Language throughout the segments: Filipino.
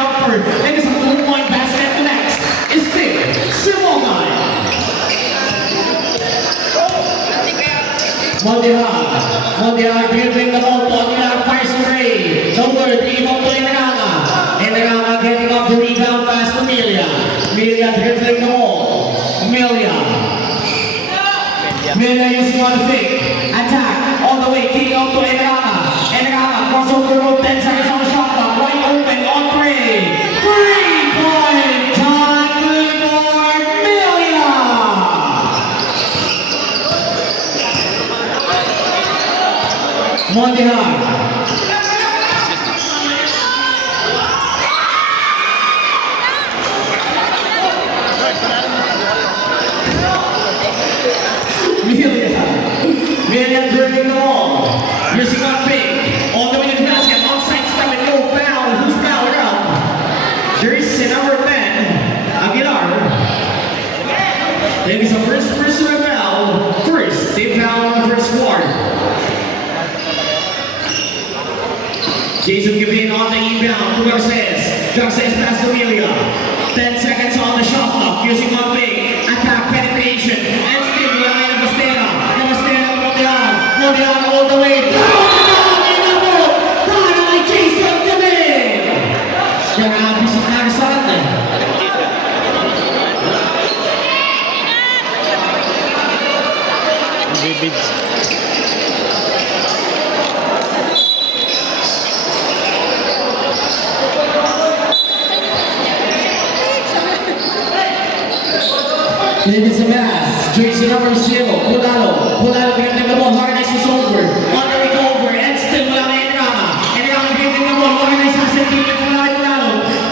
jumper. And it's a 2-point basket next. It's big. Simongan. Mondial dribbling the ball. Mondial fires three. Number 3 ball to Enrama. Enrama getting off the rebound pass to Milia. Milia dribbling the ball. Milia using one fake. Attack all the way. Kicking up to Enrama. Enrama crossover the road. 10 seconds on the shot clock. Wide open on 3. 3-point. John Clifford Milia. Mondial. Milia dribbling the ball. Using one fake. All the way to the basket. Onside step and no foul. Who's fouled out? Jersey number 10. Aguilar. That is the first personal foul. First, they foul on the first quarter. Jason Gavin on the inbound to Garces. Garces pass to Milia. 10 seconds on the shot clock. Using one fake. Attack penetration. And still behind Navastera. Navastera to Mondial. Mondial all the way. Para kay Jason Gavin. Grabe si Narasat. Davis Amas, jersey number 0, Pulalo getting the ball, Harness is over, on the recover, and still wala na Enrama. Enrama getting the ball, Harness has a team with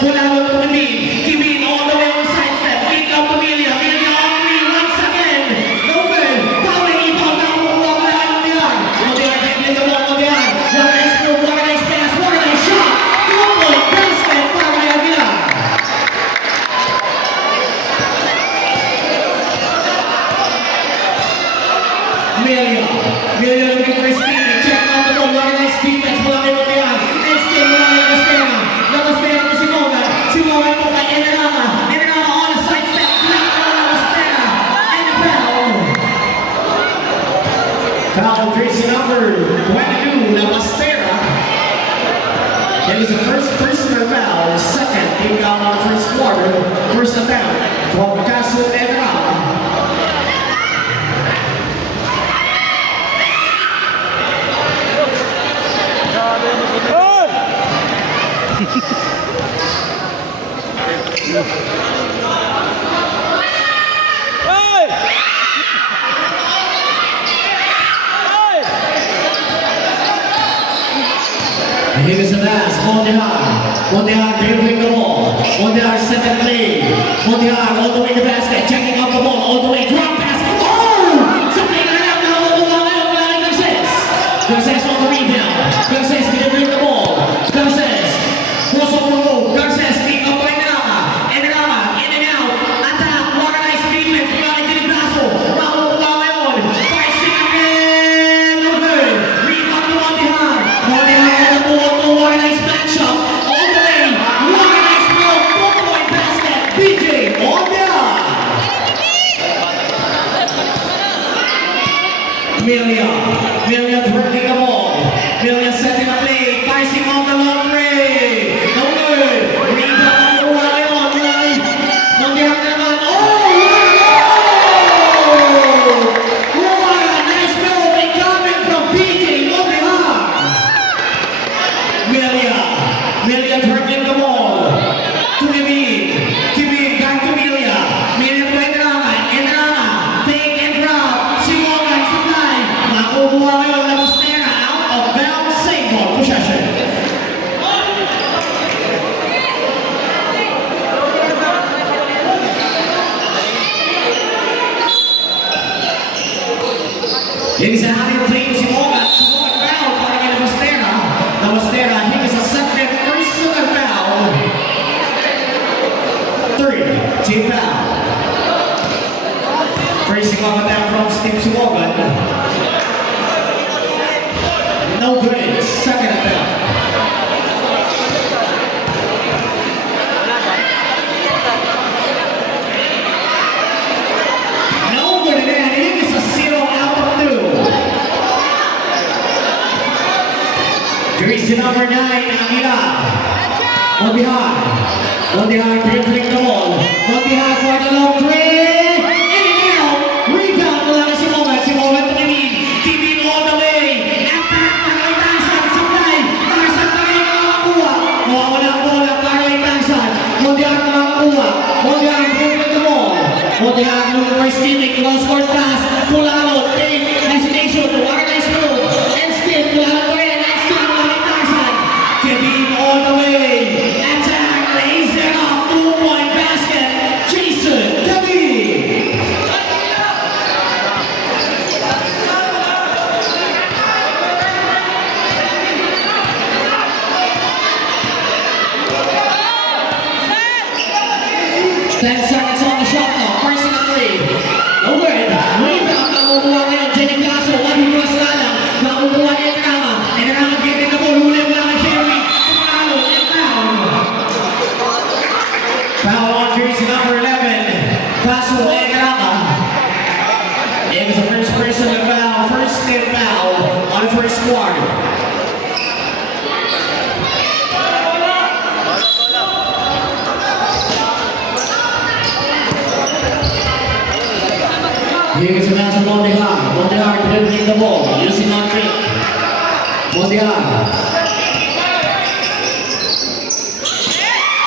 Pulalo to the mid, Kimin all the way on the side step, pick up Milia on 3 once again, no good, fouling rebound, nakukuha ko na Mondial. Mondial getting the ball, Harness move, Harness pass, Harness shot, 2-point basket para kay Aguilar. Milia looking for his teammate, check out the ball, organized defense, wala kay Mondial, and still wala kay Navastera to Simongan po kay Enrama on a side step, block on Navastera, and a foul. Foul jersey number 22, Navastera. That is the first personal foul, second team foul on the first quarter, first attempt for Picasso Enrama. Here is the pass, Mondial dribbling the ball. Mondial set and play. Mondial all the way to the basket, checking out the ball, all the way, drop pass. Oh! Something around now, wala Garces. Garces on the rebound. Garces dribbling the ball. Garces, crossover road. Garces pick up by Enrama, in and out. Attack, organized defense, wala kay Tinibraso. Makukuha ngayon. Pricing again, no good. Rebound to Mondial. Mondial on the ball. Organized back shot, all the way, organized blow, 4-point basket, PJ Mondial. Milia working the ball, Milia setting the play, pricing on the long range, no good, rebound on Mondial naman, what a nice blow coming from PJ Mondial. Milia dribbling the ball to Kimin back to Milia to Enrama, take and drop, Simongan supply, nakukuha ngayon Navastera, out of bounds, save ball possession. Higis ang ating play to Simongan foul para kay Navastera, higis ang second personal foul Mondial. Mondial dribbling the ball. Mondial for the long three. In and out. Rebound mula na si Moment. Si Moment to Kevin. Kevin all the way. Attack. Carly Tansan. Supply. Tansan pa rin nakakakuha. Mawawala ang bola. Carly Tansan. Mondial nakakakuha. Mondial dribbling the ball. Mondial looking for steaming. Cross court pass. Kulalo. Take hesitation. Waterline through. And still Kulalo pa rin. And still Carly Tansan. Kevin all the way. Attack. Lays it up. 2-point basket. Jason Kevin. Ten seconds on the shot clock. First and three. No good. Rebound. Nakukuha ngayon. Jenny Plaso. One-cross na lang. Nakukuha niya yung Rama. And Rama giving the ball. Huli mo lang kay Sherry. Tumalo. And foul. Foul on jersey number 11. Plaso and Rama. It was the first person to foul. First team foul on the first quarter. Here is the pass from Mondial. Mondial dribbling the ball, using on three. Mondial.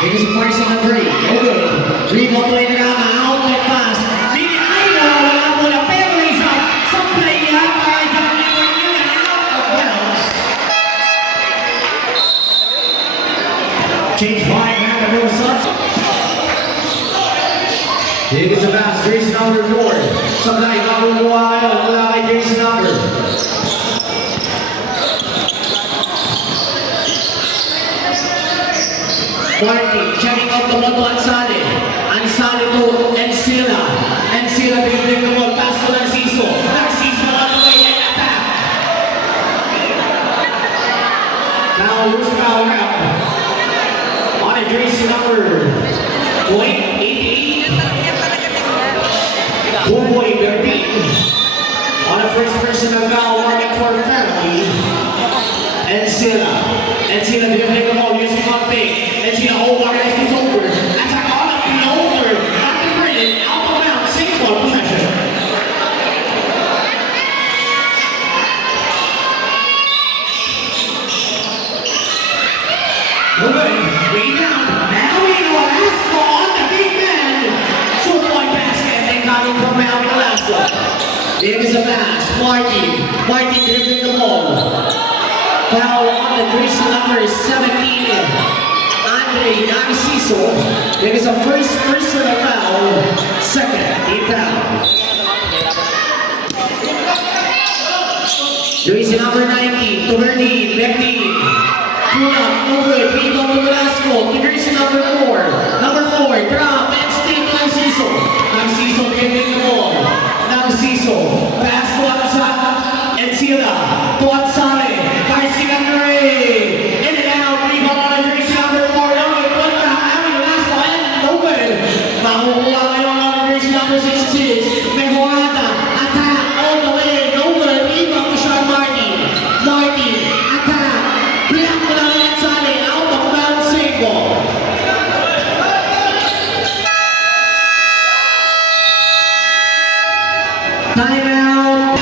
Here is the first and three. No good. Rebound to Rama. Outlet pass. Meaning Aino. Wala mo na. Pero is up. Some play yan. Para dyan yun out of bounds. Change 5. Back to Rose Suns. Here is the pass. Jersey number 4. Supply makukuha ngayon mula kay jersey number. Martin checking out the ball to Ansale. Ansale to Encila. Encila dribbling the ball. Pass to Narciso. Narciso on the way and attack. Now loose foul rep on a jersey number 88. 2.13 on the first person of foul, warning for penalty. Encila dribbling the ball using one thing. Encila overrides his over. Attack on the floater. Not converted. Out of bounds. Single ball possession. Good. Rebound. Now we know Velasco on the big man. 2-point basket. They got it from Alvin Velasco. There is a pass. Martin dribbling the ball. Foul on the jersey number 17. Andre Narciso. There is a first personal foul. Second team foul. Jersey number 19 to Bernine. Bernine. Pull up. No good. Rebound to Velasco. To jersey number 4. Number 4. Drop. And still Narciso. Narciso dribbling the ball. Narciso. Pass to Ansale. Encila. To Ansale. Garcia Gray. In and out. Rebound on the jersey number 4. Number 1 back. Having Velasco. And no good. Makukuha ngayon on the jersey number 66. Mejorada. Attack. All the way. No good. Rebound to Sean Martin. Martin. Attack. Block mo lang ang Ansale. Out of bounds. Save ball. Timeout.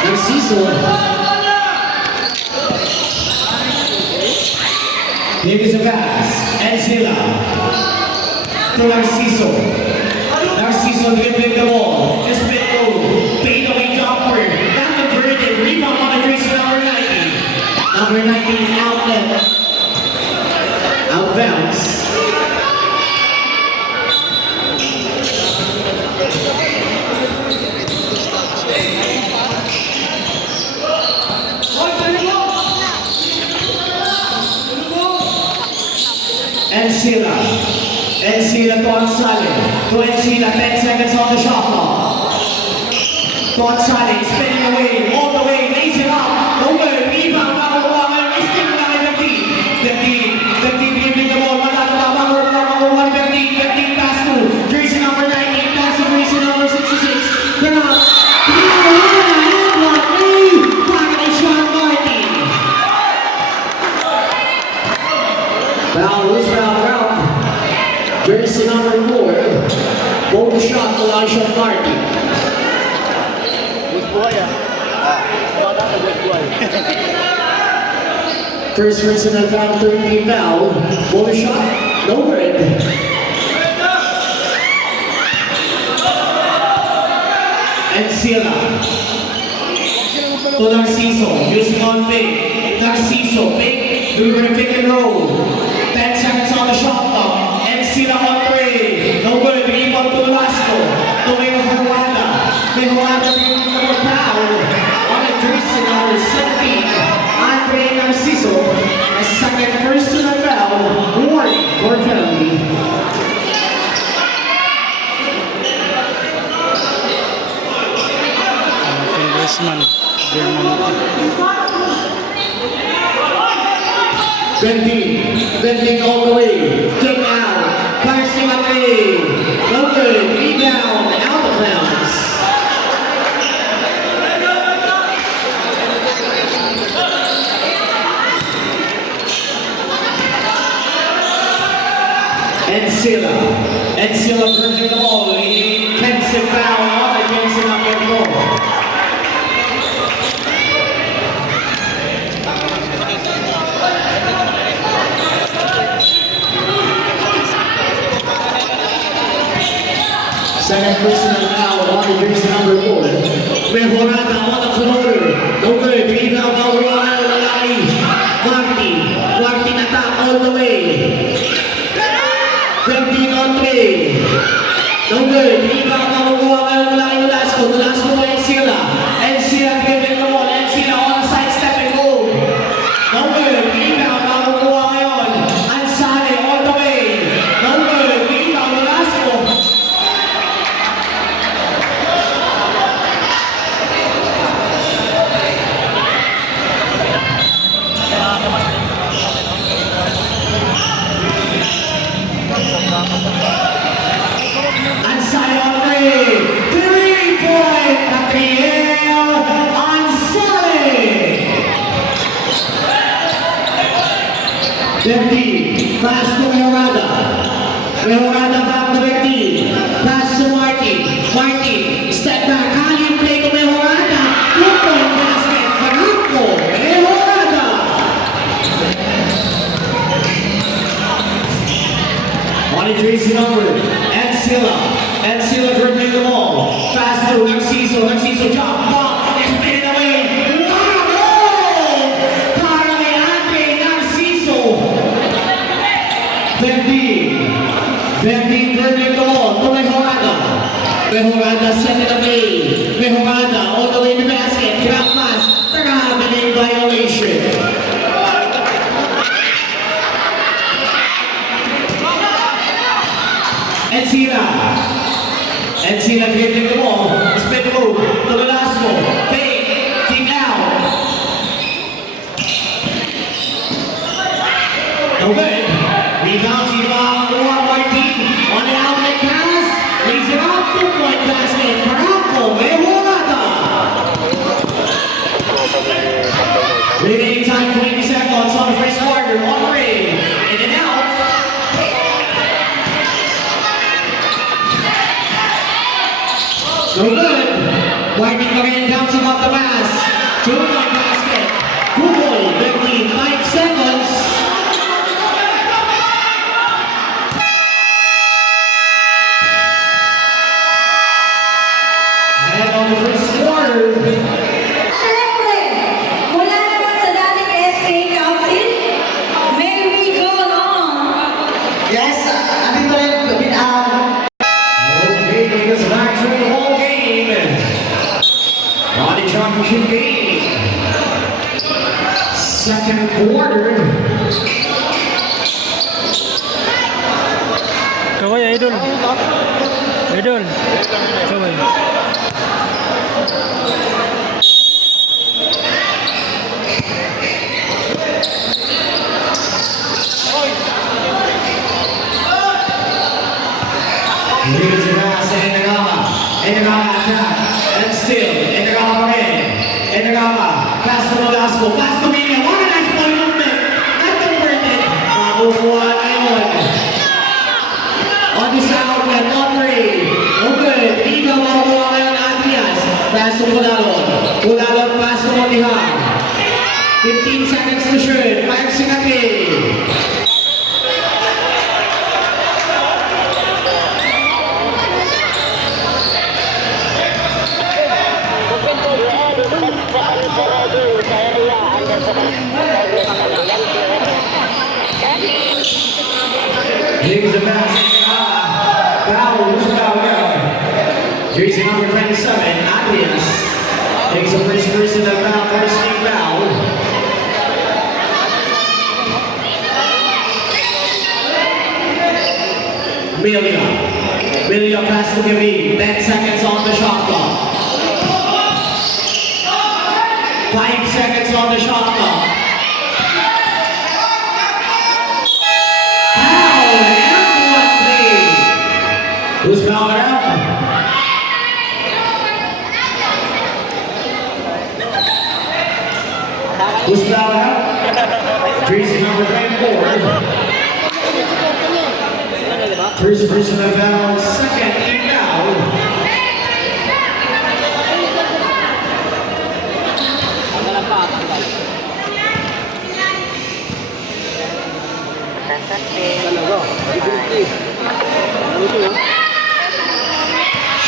Narciso. Here is a pass. Encila. To Narciso. Narciso dribbling the ball. Spin move. Fade away jumper. Not converted. Rebound on the jersey number 90. Number 19 outlet. Out bounce. Encila. Encila to Ansale. To Encila, 10 seconds on the shot clock. Gonzalez spinning away, all the way, lays it up. Over, rebound, nakukuha ngayon. Spin na kay Berti. Berti dribbling the ball. Makukuha ni Berti. Berti pass to jersey number 19, pass to jersey number 66. Pero, Sean Martin. Foul, loose foul out. Jersey number 4. Bold shot to Sean Martin. First personal foul, 13 foul. Bold shot, no good. And Sila. To Narciso, using on pick. Narciso, pick. We're going to pick and roll. 10 seconds on the shot clock. And Sila on 3. No good. Rebound to Velasco. To Mejorada. Mejorada being the foul. On the jersey number 17. Andre Narciso. A second personal foul. Warning for penalty. Congressman Bending all the way, kick out, passing away, no good, rebound, out of bounds. Encila dribbling the ball, intensive foul on against him up the ball. Second personal foul on the jersey number 4. Mejorada on the floater. No good. Rebound out wide. Martin attack all the way. 13 on 3. No good. Rebound out wide. Velasco. Velasco to Encila. Encila dribbling the ball. Encila on the side step and go. No good. Rebound out wide. Ansale all the way. No good. Rebound Velasco. Ansale on 3. 3-point Gabriel Ansale. 15. Pass to Mejorada. Mejorada back to 15. Pass to Martin. Step back. High play to Mejorada. 2-point basket. Barranco. Mejorada. On the jersey number, Encila dribbling the ball. Pass to Narciso jump, ball, and spin it away. Wow! Para kay Andre Narciso. Bendy dribbling the ball to Mejorada. Mejorada set it away. Mejorada all the way to the basket. Grab pass. Tarabing violation. Encila dribbling the ball, spin move to Velasco, fake, kick out. No good. Rebound, Martin on the outlet pass, lays it up, 2-point basket, Barranco, Mejorada. Remaining time, 20 seconds on the first quarter, on three, in and out. No good. Martin again bouncing off the pass. 2-point basket. Google, Bendy, 5 seconds. And on the first quarter. Siyempre, mula naman sa dating SK Council, may we go on? Yes, andito rin. Okay, take us back to the ball game. On the championship game. Second quarter. Kaway, idol. Idol. Kaway. attack. And still, Endrama pa rin. Endrama, pass to Nolasco, pass to Mia. Organized ball movement. Not converted. Makukuha ngayon. On this outlet, on three. No good. Ikaw makukuha ngayon, Adrias. Pass to Pulalon. Pulalon, pass to Montihan. 15 seconds to shoot. 5 seconds. Here's the pass. Foul. Who's foul out? Jersey number 27, Adrias. Takes the first personal foul, first team foul. Milia pass to Gabi. 10 seconds on the shot clock. 5 seconds on the shot clock. Who's fouled out? Who's fouled out? Jersey number 24. First personal foul, second team foul.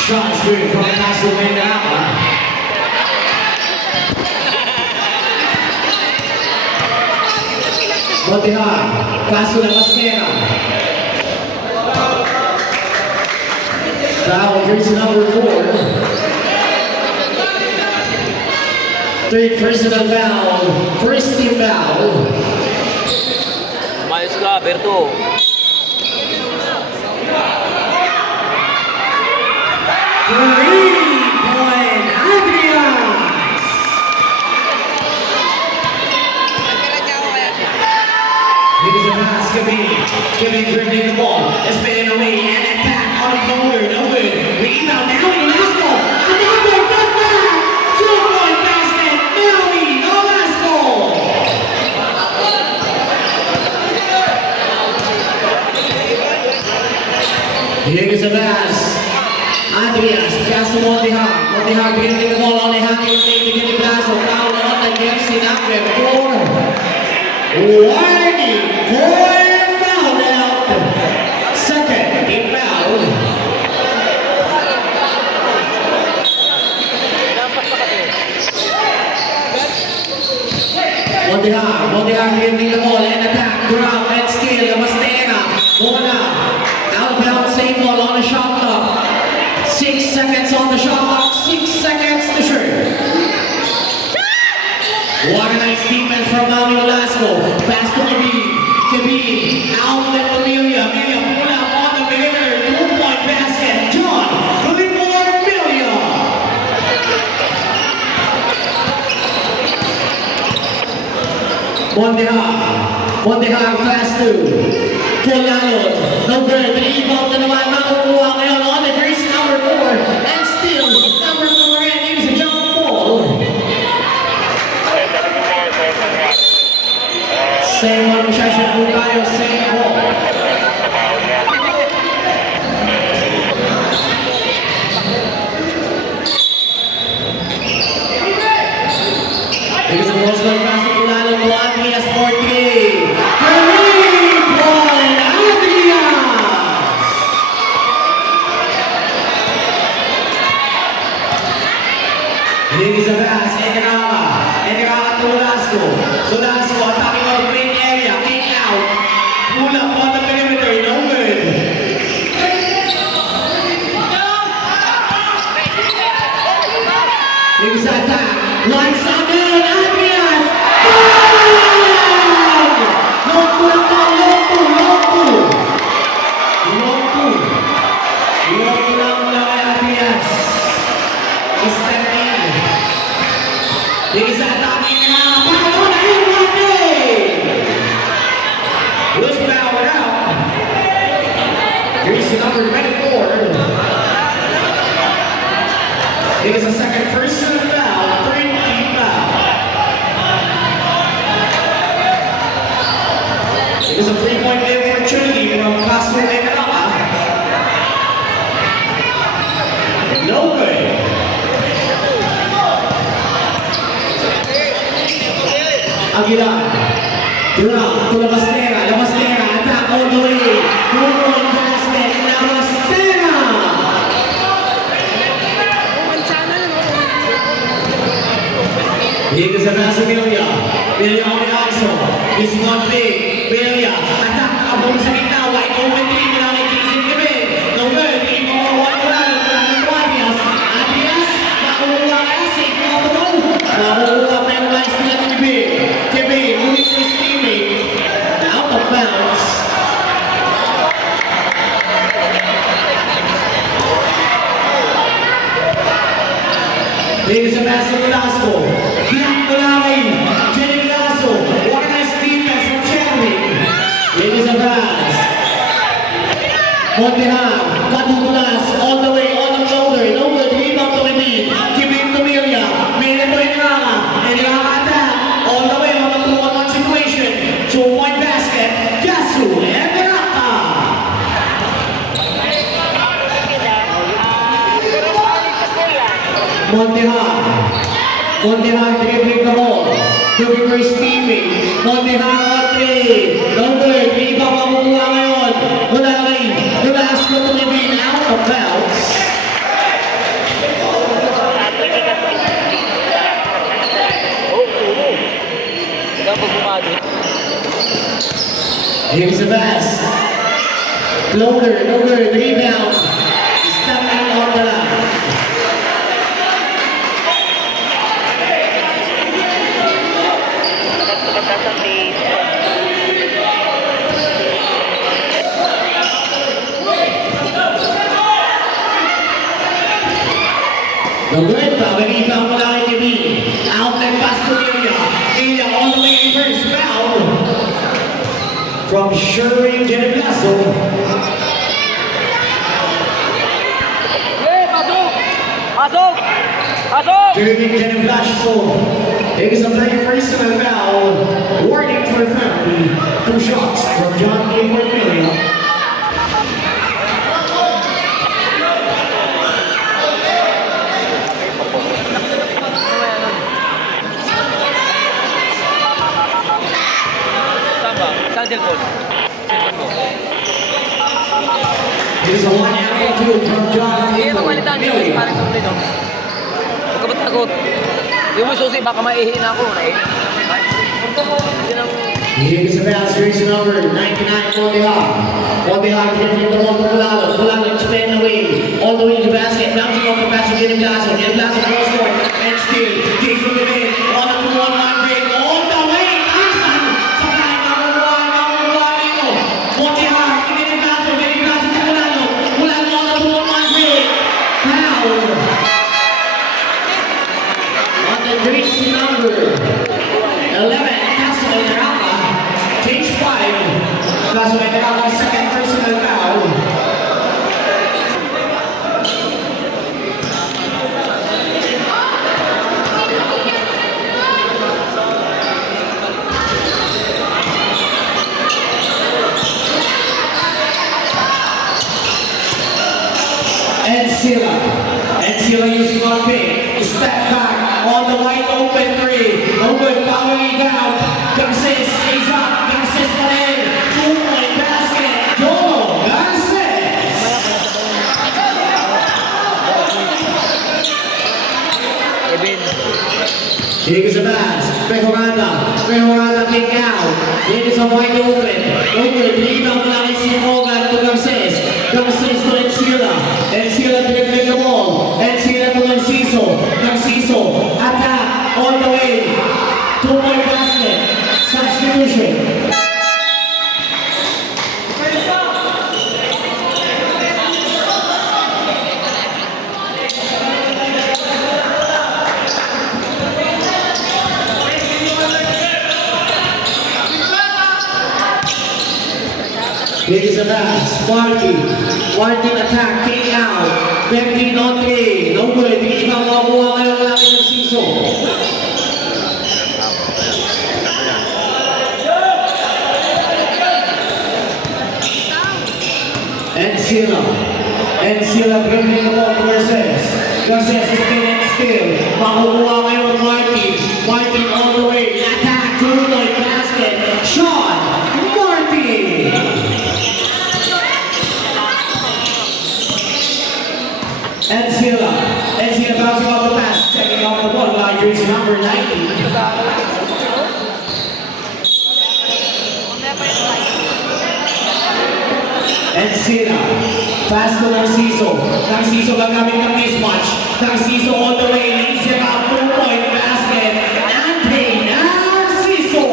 Shots good from Castlevania. Montihan, pass to Masquera. Foul, jersey number 4. Third personal foul, first team foul. Umayos ka, Berto. Three-point Adrias! Here's a pass, Gabi dribbling the ball, it's spinning away, and attack on the shoulder, no good. Rebound now in Nolasco, another good back! 2-point basket, Maui Nolasco! Here's a pass. Adrias, pass to Montihan. Montihan dribbling the ball on the hanging thing to get the pass. Foul on the Jersey number 4. Warning, 4 foul out. Second, team foul. Montihan dribbling the ball and attack. Grab and steal. Mastera. Bola. Out of bounds, same ball on the shot clock. 6 seconds on the shot clock, 6 seconds to shoot. What a nice defense from Maui Nolasco. Pass to Gabi, outlet to Milia. Milia pull up on the perimeter, 2-point basket. John, looking for Milia. Montihan pass to Pulalon. No good, rebound na naman makukuha ngayon on the jersey number 4. And still, number 4 again, here's a John Paul. Same one, Mushasha Bukayo, same ball. Here's a Roswell pass to Pulalon to Adrias for 3. Here's a pass, Endrama to Nolasco. Nolasco attacking on the paint area, kick out. Pull up on the perimeter, no good. Here's the attack, once again, Adrias. Long pull lang mula kay Adrias. Step in. Here's the attacking Paolo Enrique. Who's powered out? Here's the number 24. It is a second personal foul, third team foul. It is a three-point play opportunity from Castro Emeraka. No good. Aguilar. Durang to Labastera. Labastera. Attack all the way. Two-point basket. Labastera. Here is a pass to Melia. Melia on the ISO. This is on big. Melia. Attack. Nakabulong sa gitna. Wide open three. Mula kay Jason Gabin. No good. Three more. One. Wala ng Guardias. Adias. Makukuha kaya. Safe na ito doon. Makukuha pa yung last nila ni Gabin. Gabin. Moving to his teammate. Out of bounds. Here is a pass to Velasco. Diak Malaway. Jenny Velasco. Organized defense from Cherry. Here is a pass. Montejar. Patutulas. All the way. On the shoulder. No good. Rebound to Emil. Give it to Melia. Melia to Enraka. Enraka attack. All the way on the 2-on-1 situation. Two-point basket. Yasu. Enraka. Montejar. Montejar dribbling the ball. Looking for his teammate. Montejar on three. No good. Rebound makukuha ngayon. Wala kay Velasco to Levine. Out of bounds. Here's the pass. Floater. No good. Rebound. Step in on the line. No good, rebound mula kay Kevin. Outlet pass to Melia. Melia all the way reverse foul. From Sherwin Geneblaso. Pasok! Pasok! Sherwin Geneblaso. It is a very personal foul. Warning to the family. 2 shots from John Gabriel Melia. Saan cellphone? It is a 1-and-1 from John Hindi ito palitan niyo. Melia. Parang kumuli, no? Huwag ka ba't takot? Yung mo susi, baka maihi na ako. Hindi nang... Here is the pass, jersey number 99, Montejar. Montejar dribbling the ball to Bulalo. Bulalo spin away. All the way to the basket. Bouncing off the pass to Geneblaso. Geneblaso cross court. And still, Jason Gabin. On the 2-on-1 break. All the way. Arsan. Sa kaya makukuha dito. Montejar. Geneblaso. Geneblaso to Bulalo. Bulalo on the 2-on-1 break. Foul. On the jersey number 11, Caso Enraka. Change 5. Caso Enraka, second personal foul. Encila using one pick. Step back on the wide open three. No good, following down. Garces is up. Garces pa rin. 2-point basket. Jono Garces. Kevin. Here is a pass. Pejorada kick out. Here is a wide open. No good. Rebound mula kay si Hogan to Garces. Garces to Encila. Encila dribbling the ball. Encila to Narciso. Narciso. Attack all the way. 2-point basket. Substitution. Here is a pass. Martin attack, kick out. 13 on 3. No good. Ikaw makuha ngayon ang laki ng siso. Encila dribbling the ball to Garces. Garces is spinning still. Makukuha ngayon Martin. Martin all the way. Attack. Tuloy. Basket. Shot. Martin. Encila bouncing off the pass. Checking off the ball. Line jersey number 90. Encila. Pass to Narciso. Narciso gagamit ng mismatch. Narciso all the way. Leads him out. 2-point basket. Ante Narciso.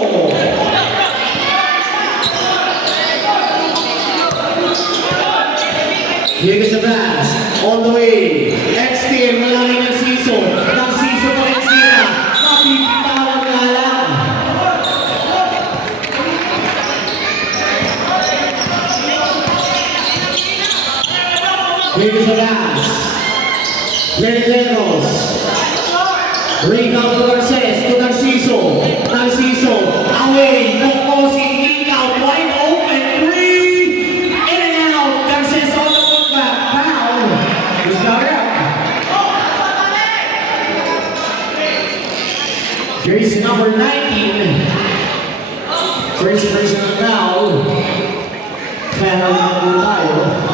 Here is the pass. All the way. Extend. Malaki Narciso. Narciso to Encila. Napipitawan nga lang. Here is the pass. Renderos. Rebound to Garces. To Narciso. Narciso. Away. Composing. Kick out. Wide open. 3. In and out. Garces on the putback. Foul. It's not up. Jersey number 19. First personal foul. Penalty number tayo.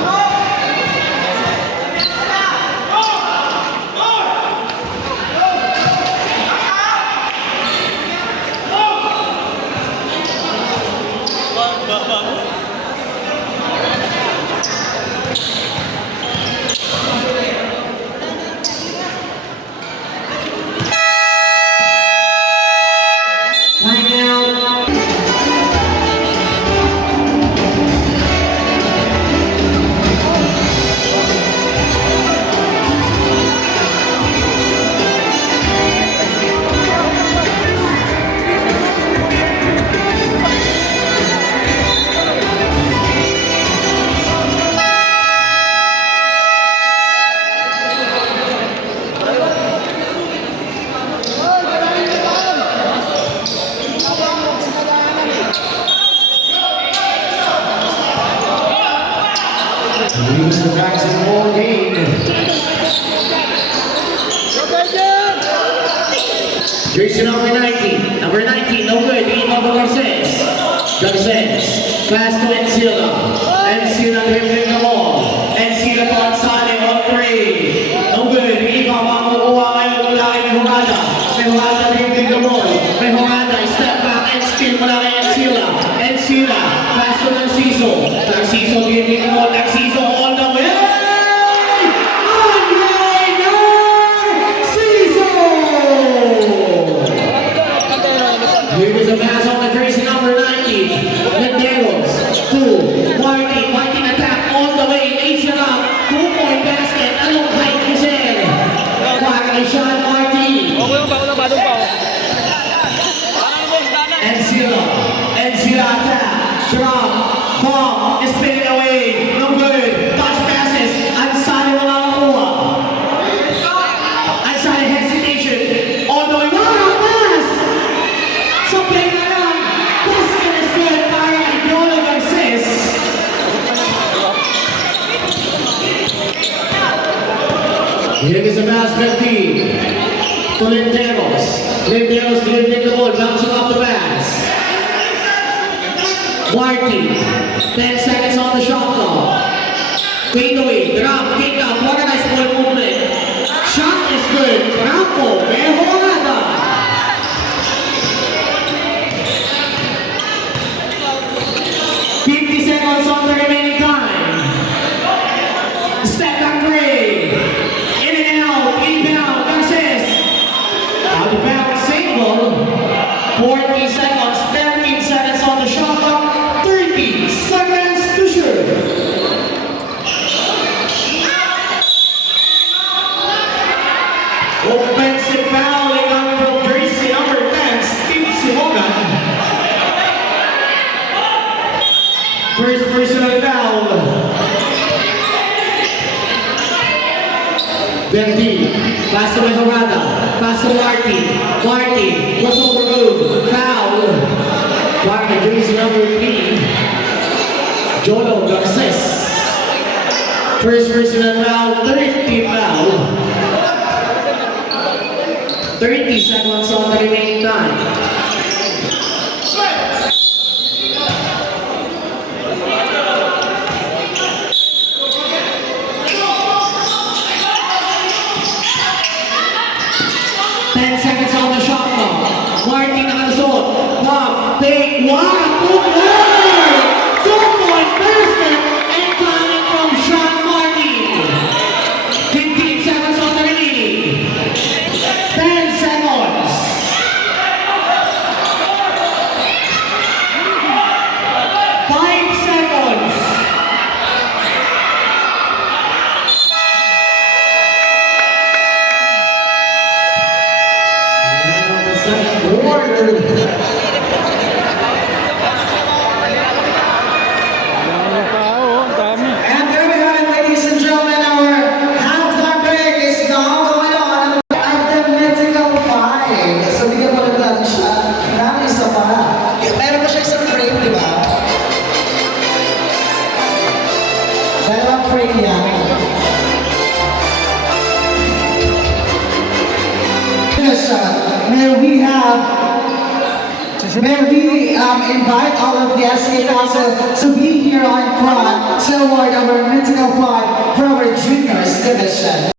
Use the backs in ball game. Jersey number 19. Number 19, no good. Eva Garces. Garces. Pass to Encila. Encila dribbling the ball. Encila to Ansane on 3. No good. Eva makukuha ngayon. Wala kay Mejorada. Mejorada dribbling the ball. Mejorada, step back and still wala kay Encila. Encila. Pass to Narciso. Narciso dribbling the ball. Narciso all the way. Here is a pass on the jersey number 90. Renderos. 2. Martin. Martin attack all the way. Ace it up. 2-point basket. Anong height ni Sir? Para kay Sean Martin. Encila attack. Drop. Bomb. Is spinning away. No good. Touch passes. Ansane wala makuha. Ansane hesitation. All the way. Wow, pass! So play na lang. Basket is good para kay Piolo Garces. Here is a basket lead. To Renderos. Renderos dribbling the ball. Bouncing off the pass. Martin. 10 seconds on the shot clock. Fade away. Drop. Kick out. What a nice ball movement. Shot is good. Rampo. Mejorada. Seconds on the remaining time. Step back 3. In and out. Inbound. Garces. Out of bounds. Single. 40 seconds. 13 seconds on the shot clock. 30 seconds to shoot. Offensive fouling on from jersey number 10, Steve Simogan. First personal foul. Marty was overruled. Foul. Marty, jersey number 3. Jolo Garces. First personal foul, 30 foul. 30 seconds on the remaining time. Marty nakalusot. Bob, take one. Good work! 2-point basket and coming from Sean Martin. 15 seconds on the remaining. 10 seconds. 5 seconds. Second quarter. And there we have it, ladies and gentlemen. Our halftime break is now going on at the Mythical 5. So bigyan mo lang natin siya ng isa pa. Meron pa siya isang frame, di ba? Dalawang frame yan. May we invite all of the SK Council to be here on front toward our Mythical 5 for our juniors division.